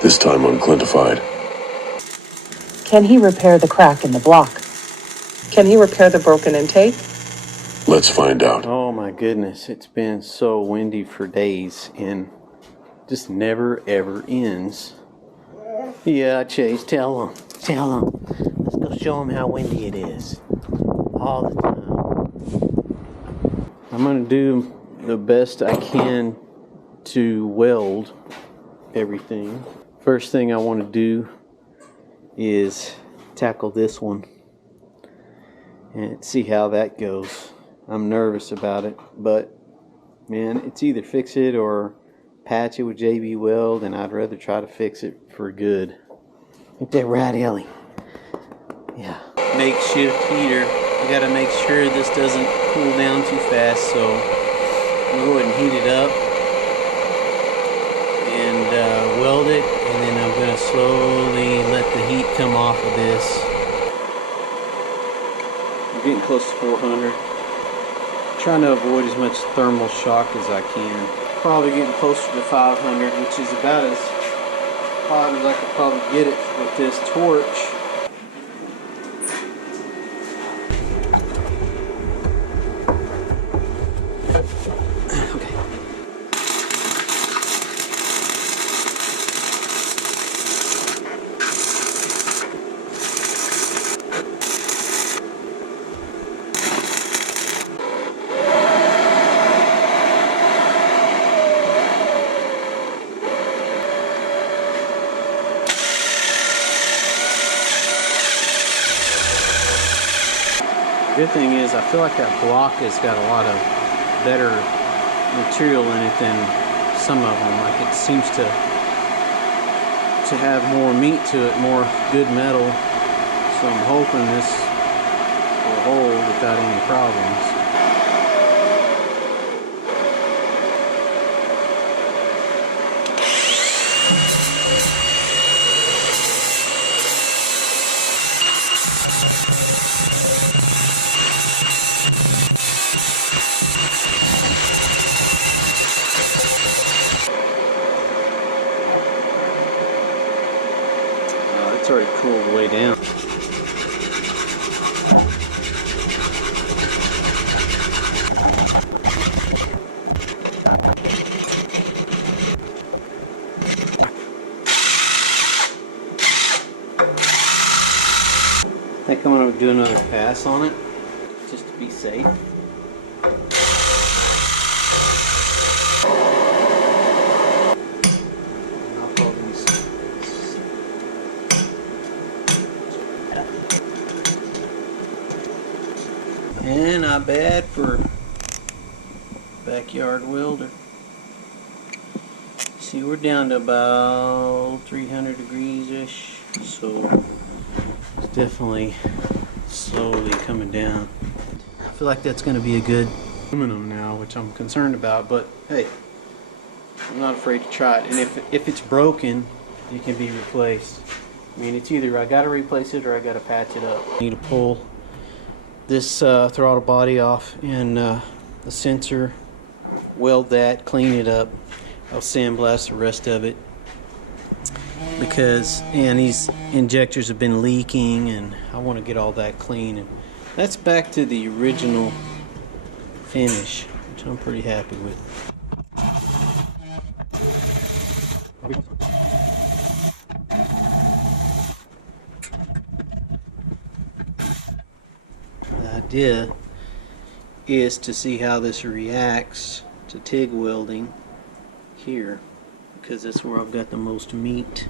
this time unclintified. Can he repair the crack in the block? Can he repair the broken intake? Let's find out. Oh my goodness, it's been so windy for days and just never ever ends. Yeah, Chase, tell him. Let's go show him how windy it is. All the time. I'm going to do the best I can to weld everything. First thing I want to do is tackle this one and see how that goes. I'm nervous about it, but man, it's either fix it or patch it with JB Weld, and I'd rather try to fix it for good. Ain't that right, Ellie? Yeah. Makeshift heater. I gotta make sure this doesn't cool down too fast, so I'm going to go ahead and heat it up and weld it, and then I'm going to slowly let the heat come off of this. I'm getting close to 400. Trying to avoid as much thermal shock as I can. Probably getting closer to 500, which is about as hot as I could probably get it with this torch. Good thing is I feel like that block has got a lot of better material in it than some of them. Like it seems to have more meat to it, more good metal. So I'm hoping this will hold without any problems. It's already cooled way down. I think I'm going to do another pass on it just to be safe. And not bad for backyard welder. See, we're down to about 300 degrees-ish, so it's definitely slowly coming down. I feel like that's going to be a good aluminum now, which I'm concerned about, but hey, I'm not afraid to try it. And if it's broken, it can be replaced. I mean, it's either I got to replace it or I got to patch it up. I need to pull this throttle body off and the sensor, weld that, clean it up. I'll sandblast the rest of it because these injectors have been leaking and I want to get all that clean. And that's back to the original finish, which I'm pretty happy with. The idea is to see how this reacts to TIG welding here, because that's where I've got the most meat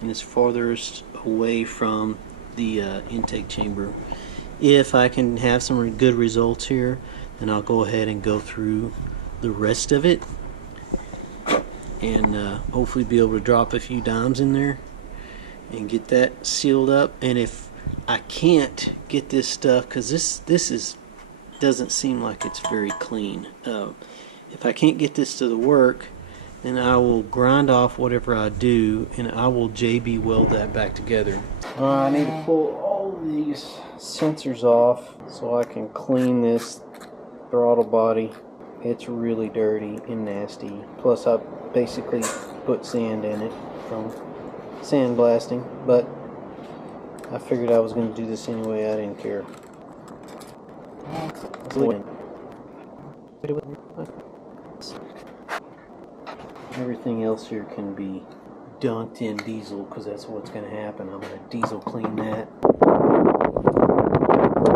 and it's farthest away from the intake chamber. If I can have some good results here, then I'll go ahead and go through the rest of it and hopefully be able to drop a few dimes in there and get that sealed up. And if I can't get this stuff, because this doesn't seem like it's very clean, if I can't get this to work, then I will grind off whatever I do and I will JB weld that back together. I need to pull all these sensors off so I can clean this throttle body. It's really dirty and nasty. Plus I basically put sand in it from sandblasting, but I figured I was going to do this anyway. I didn't care. Everything else here can be dunked in diesel because that's what's going to happen. I'm going to diesel clean that.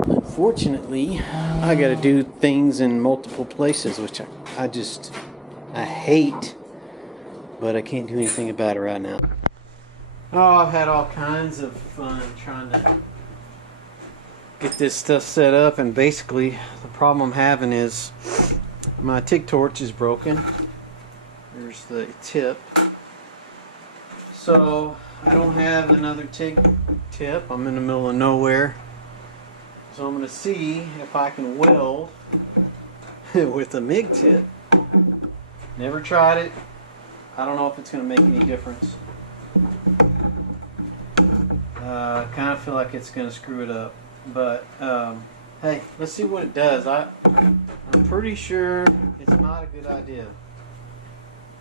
Unfortunately, I got to do things in multiple places, which I hate, but I can't do anything about it right now. Oh, I've had all kinds of fun trying to get this stuff set up, and basically the problem I'm having is my TIG torch is broken. There's the tip. So I don't have another TIG tip. I'm in the middle of nowhere. So I'm going to see if I can weld with a MIG tip. Never tried it. I don't know if it's going to make any difference. Kind of feel like it's going to screw it up. But hey, let's see what it does. I'm pretty sure it's not a good idea.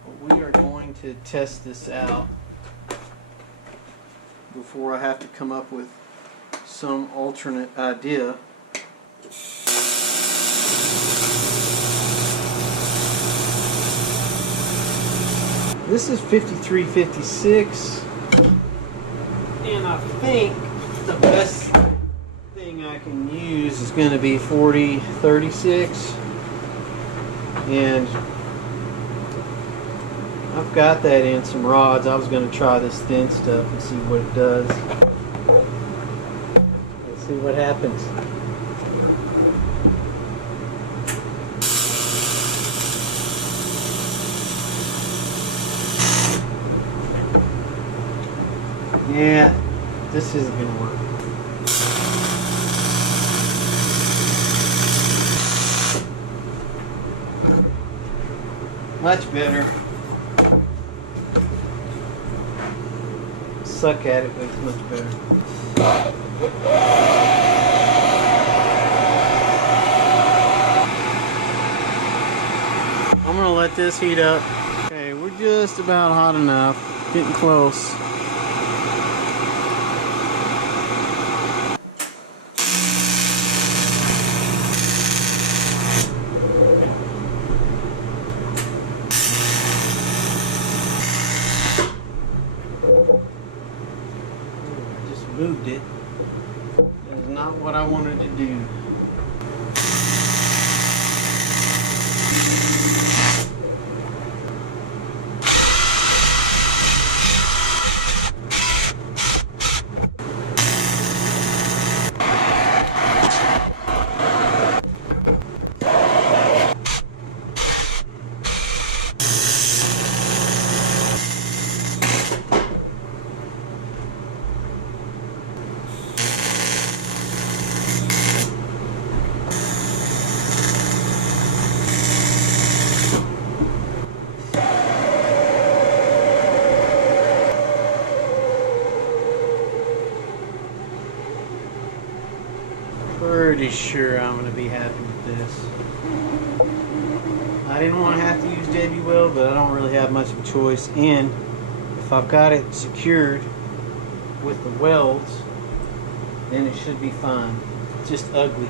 But we are going to test this out before I have to come up with some alternate idea. This is 5356, and I think the best thing I can use is going to be 4036, and I've got that in some rods. I was going to try this thin stuff and see what it does. Let's see what happens. Yeah, this isn't going to work. Much better. Suck at it, but it's much better. I'm gonna let this heat up. Okay, we're just about hot enough. Getting close. Moved it. That's not what I wanted to do. Pretty sure I'm going to be happy with this. I didn't want to have to use JB Weld, but I don't really have much of a choice. And if I've got it secured with the welds, then it should be fine. It's just ugly.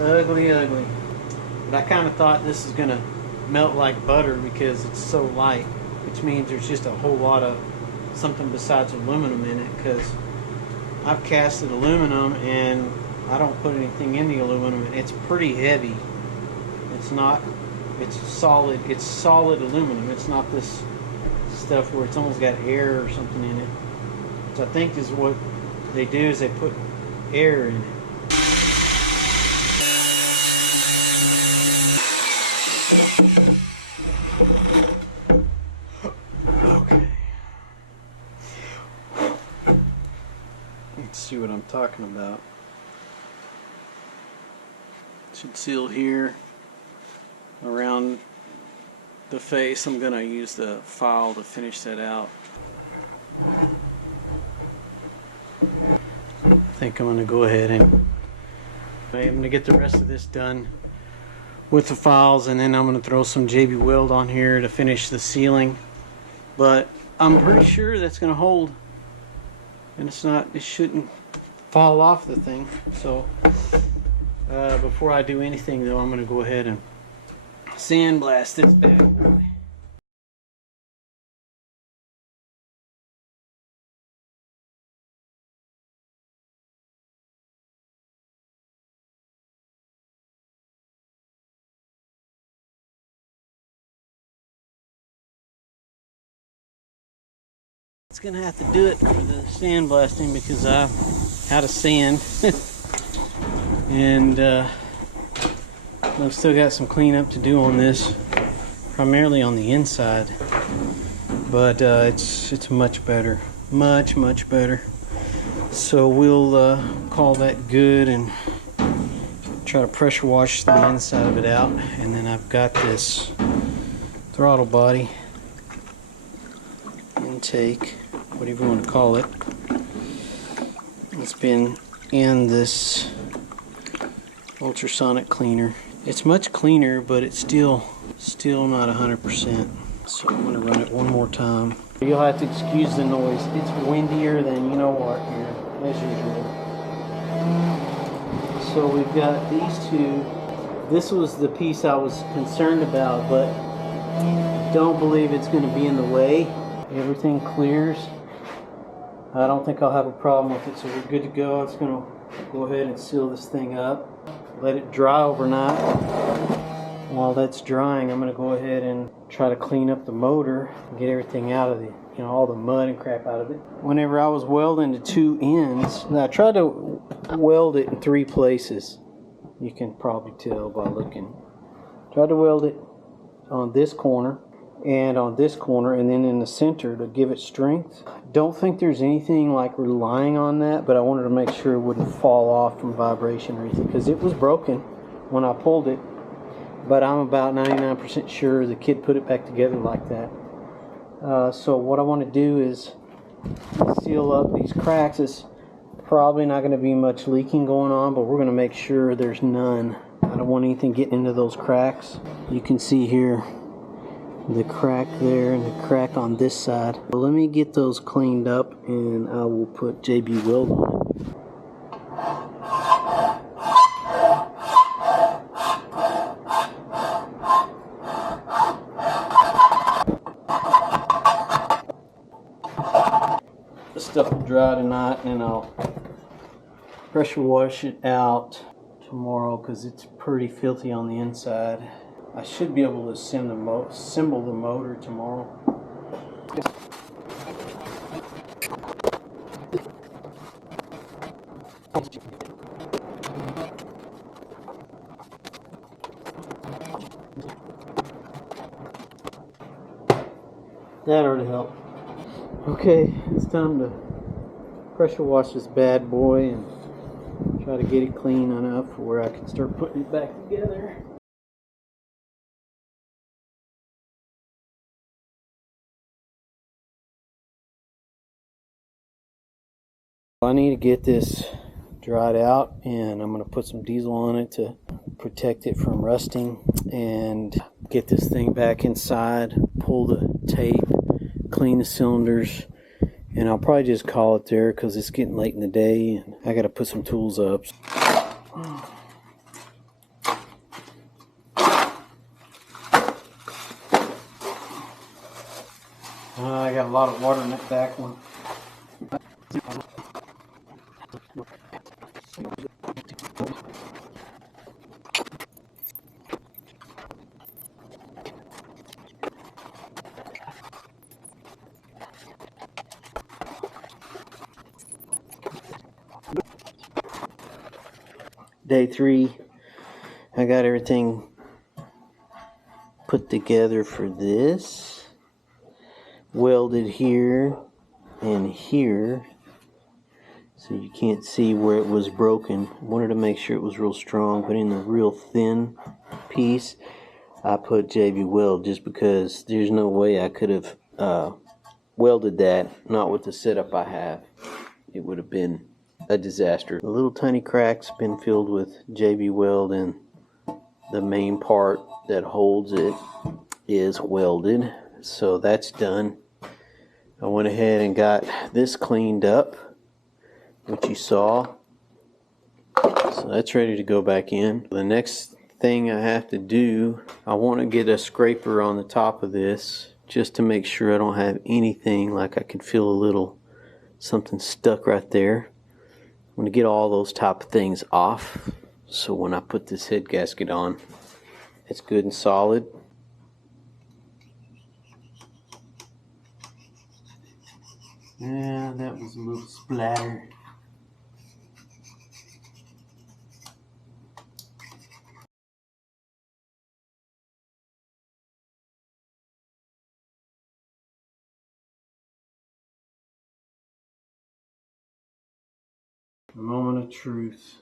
Ugly, ugly. But I kind of thought this is going to melt like butter because it's so light, which means there's just a whole lot of something besides aluminum in it, because I've casted aluminum and I don't put anything in the aluminum, and it's pretty heavy. It's solid aluminum. It's not this stuff where it's almost got air or something in it. So I think is what they do is they put air in it. Okay. Let's see what I'm talking about. Should seal here around the face. I'm going to use the file to finish that out. I think I'm going to go ahead and I'm going to get the rest of this done with the files, and then I'm going to throw some JB Weld on here to finish the sealing. But I'm pretty sure that's going to hold, and it shouldn't fall off the thing. So before I do anything though, I'm going to go ahead and sandblast this bad boy. It's gonna have to do it for the sandblasting because I'm out of sand and I've still got some cleanup to do on this, primarily on the inside, but it's much better, much better. So we'll call that good and try to pressure wash the inside of it out. And then I've got this throttle body intake, whatever you want to call it. It's been in this ultrasonic cleaner. It's much cleaner, but it's still not 100%. So I'm going to run it one more time. You'll have to excuse the noise. It's windier than you know what here, as usual. So we've got these two. This was the piece I was concerned about, but don't believe it's going to be in the way. Everything clears. I don't think I'll have a problem with it, so we're good to go. It's going to go ahead and seal this thing up. Let it dry overnight. While that's drying, I'm going to go ahead and try to clean up the motor and get everything out of the, all the mud and crap out of it. Whenever I was welding the two ends, I tried to weld it in 3 places. You can probably tell by looking. Tried to weld it on this corner and on this corner, and then in the center to give it strength. Don't think there's anything like relying on that, but I wanted to make sure it wouldn't fall off from vibration or anything, because it was broken when I pulled it, but I'm about 99% sure the kid put it back together like that. So what I want to do is seal up these cracks. It's probably not going to be much leaking going on, but we're going to make sure there's none. I don't want anything getting into those cracks. You can see here the crack there and the crack on this side. So let me get those cleaned up and I will put JB Weld on it. This stuff will dry tonight and I'll pressure wash it out tomorrow because it's pretty filthy on the inside. I should be able to assemble the motor tomorrow. That ought to help. Okay, it's time to pressure wash this bad boy and try to get it clean enough where I can start putting it back together. I need to get this dried out, and I'm going to put some diesel on it to protect it from rusting and get this thing back inside, pull the tape, clean the cylinders, and I'll probably just call it there because it's getting late in the day and I got to put some tools up. I got a lot of water in that back one. Day 3, I got everything put together for this. Welded here and here, so you can't see where it was broken. Wanted to make sure it was real strong, but in the real thin piece, I put JB Weld just because there's no way I could have welded that, not with the setup I have. It would have been a disaster. The little tiny cracks been filled with JB Weld, and the main part that holds it is welded, so that's done. I went ahead and got this cleaned up, which you saw. So that's ready to go back in. The next thing I have to do, I want to get a scraper on the top of this just to make sure I don't have anything, like I can feel a little something stuck right there. I'm going to get all those top things off, so when I put this head gasket on, it's good and solid. Yeah, that was a little splatter. A moment of truth.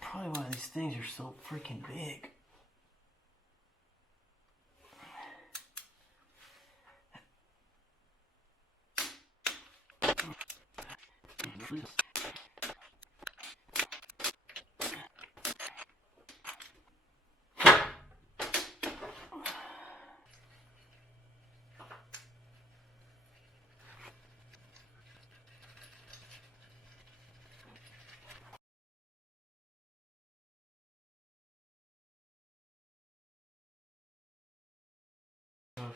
Probably why these things are so freaking big.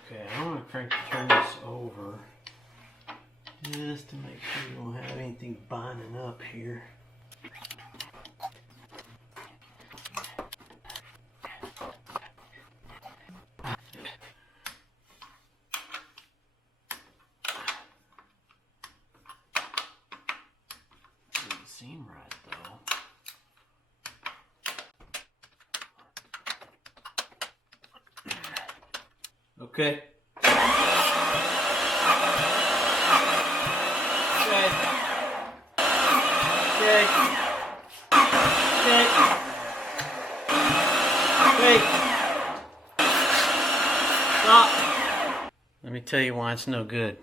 Okay, I'm going to turn this over just to make sure you don't have anything binding up here. Doesn't seem right though. Okay. Stop. Let me tell you why it's no good.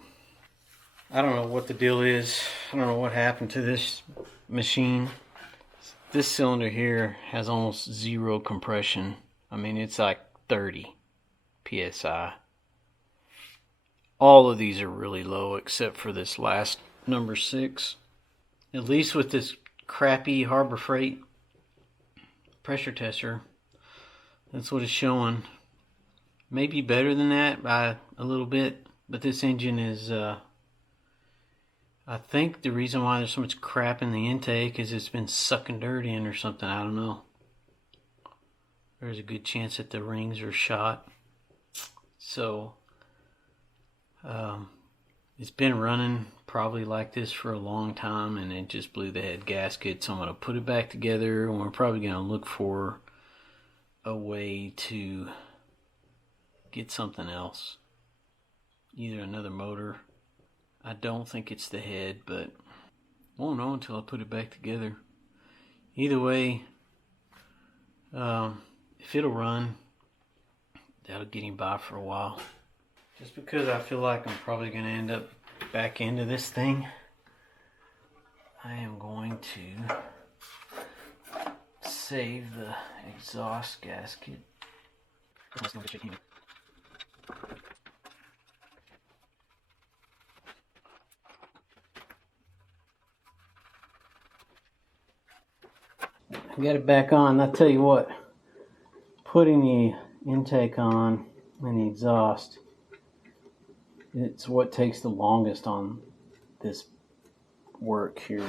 I don't know what the deal is. I don't know what happened to this machine. This cylinder here has almost zero compression. I mean, it's like 30 PSI. All of these are really low except for this last number 6. At least with this crappy Harbor Freight pressure tester, that's what it's showing. Maybe better than that by a little bit, but this engine is, I think the reason why there's so much crap in the intake is it's been sucking dirt in or something. I don't know. There's a good chance that the rings are shot. So, it's been running probably like this for a long time, and it just blew the head gasket. So I'm going to put it back together, and we're probably going to look for a way to get something else. Either another motor. I don't think it's the head, but won't know until I put it back together. Either way, if it'll run, that'll get him by for a while. Just because I feel like I'm probably going to end up back into this thing, I am going to save the exhaust gasket. I got it back on. I'll tell you what, putting the intake on and the exhaust, it's what takes the longest on this work here.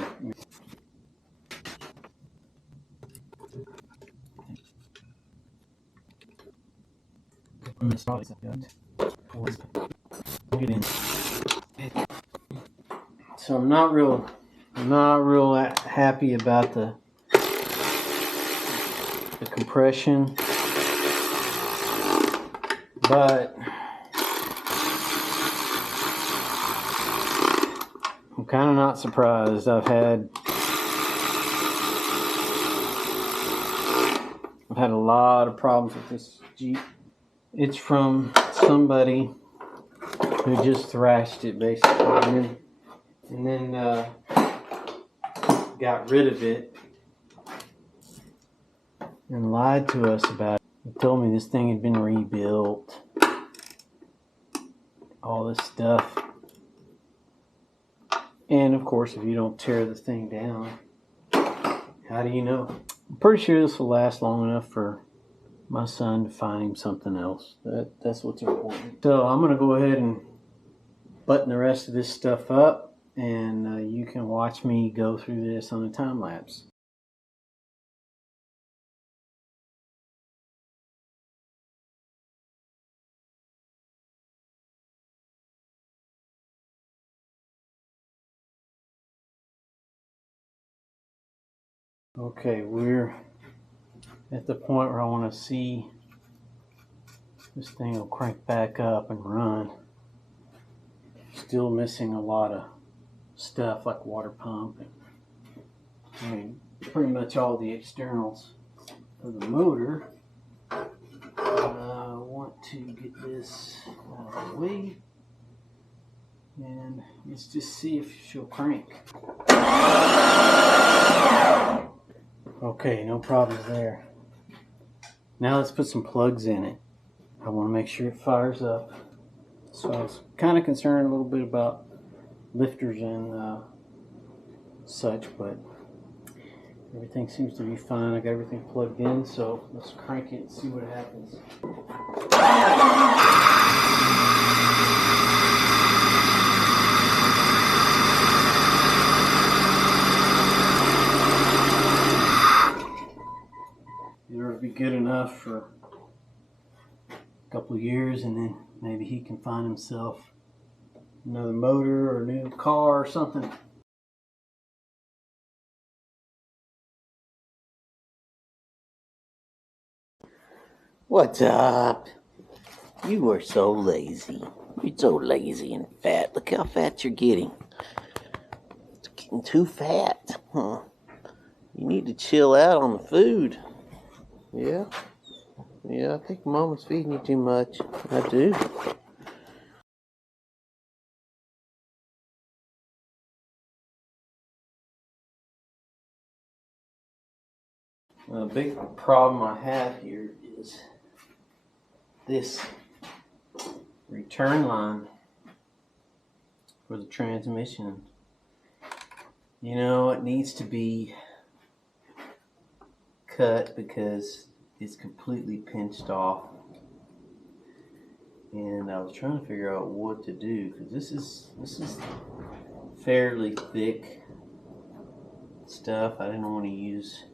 So I'm not real happy about the compression, but I'm kind of not surprised. I've had a lot of problems with this Jeep. It's from somebody who just thrashed it basically, and then got rid of it and lied to us about it. He told me this thing had been rebuilt, all this stuff. And of course, if you don't tear the thing down, how do you know? I'm pretty sure this will last long enough for my son to find him something else. That's what's important. So I'm going to go ahead and button the rest of this stuff up, and you can watch me go through this on a time lapse. Okay, we're at the point where I want to see this thing will crank back up and run. Still missing a lot of stuff like water pump and I mean pretty much all the externals of the motor. I want to get this out of the way and let's just see if she'll crank. Okay, no problems there. Now let's put some plugs in it. I want to make sure it fires up. So I was kind of concerned a little bit about lifters and such, but everything seems to be fine. I got everything plugged in, so let's crank it and see what happens. It'll be good enough for a couple of years, and then maybe he can find himself another motor or a new car or something. What's up? You are so lazy. You're so lazy and fat. Look how fat you're getting. It's getting too fat. Huh? You need to chill out on the food. Yeah? Yeah, I think Mama's feeding you too much. I do. The big problem I have here is this return line for the transmission. You know, it needs to be cut because it's completely pinched off. And I was trying to figure out what to do because this is fairly thick stuff. I didn't want to use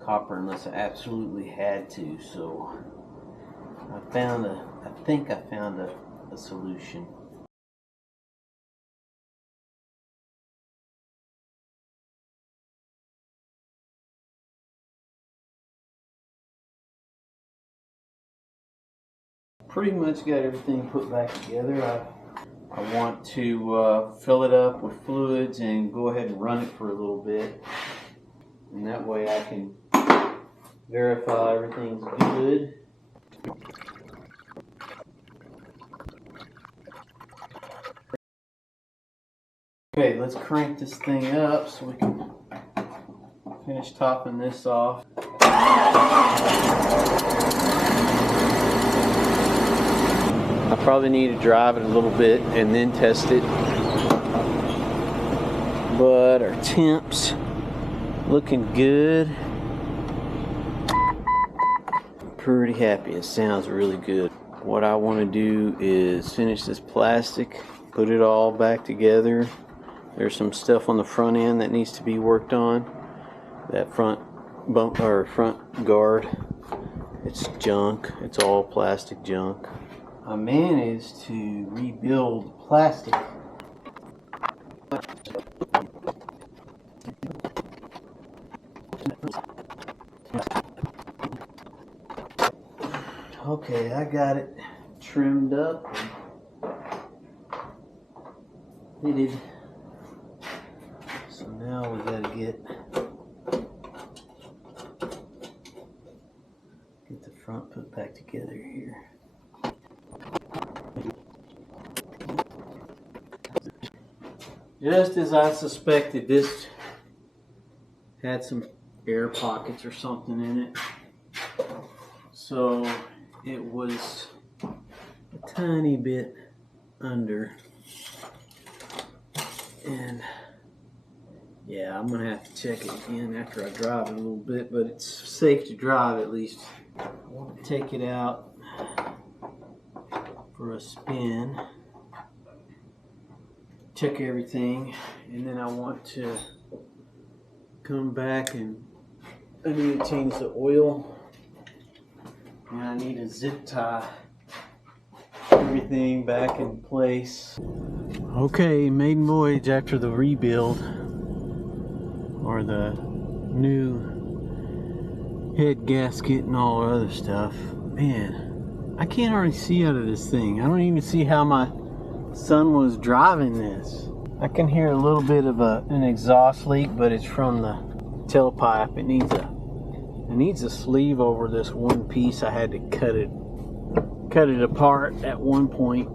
copper unless I absolutely had to, so I think I found a solution. Pretty much got everything put back together. I want to fill it up with fluids and go ahead and run it for a little bit, and that way I can verify everything's good. Okay, let's crank this thing up so we can finish topping this off. I probably need to drive it a little bit and then test it. But our temps looking good. Pretty happy. It sounds really good. What I want to do is finish this plastic, put it all back together. There's some stuff on the front end that needs to be worked on. That front bump or front guard, it's junk. It's all plastic junk. I managed to rebuild plastic Okay, I got it trimmed up and fitted. So now we gotta get the front put back together here. Just as I suspected, this had some air pockets or something in it. So it was a tiny bit under. And yeah, I'm gonna have to check it again after I drive it a little bit, but it's safe to drive at least. I want to take it out for a spin, check everything, and then I want to come back and I need to change the oil, and I need to zip tie everything back in place. Okay, maiden voyage after the rebuild, or the new head gasket and all the other stuff. Man, I can't hardly see out of this thing. I don't even see how my son was driving this. I can hear a little bit of an exhaust leak, but it's from the tailpipe. It needs a sleeve over this one piece. I had to cut it apart at one point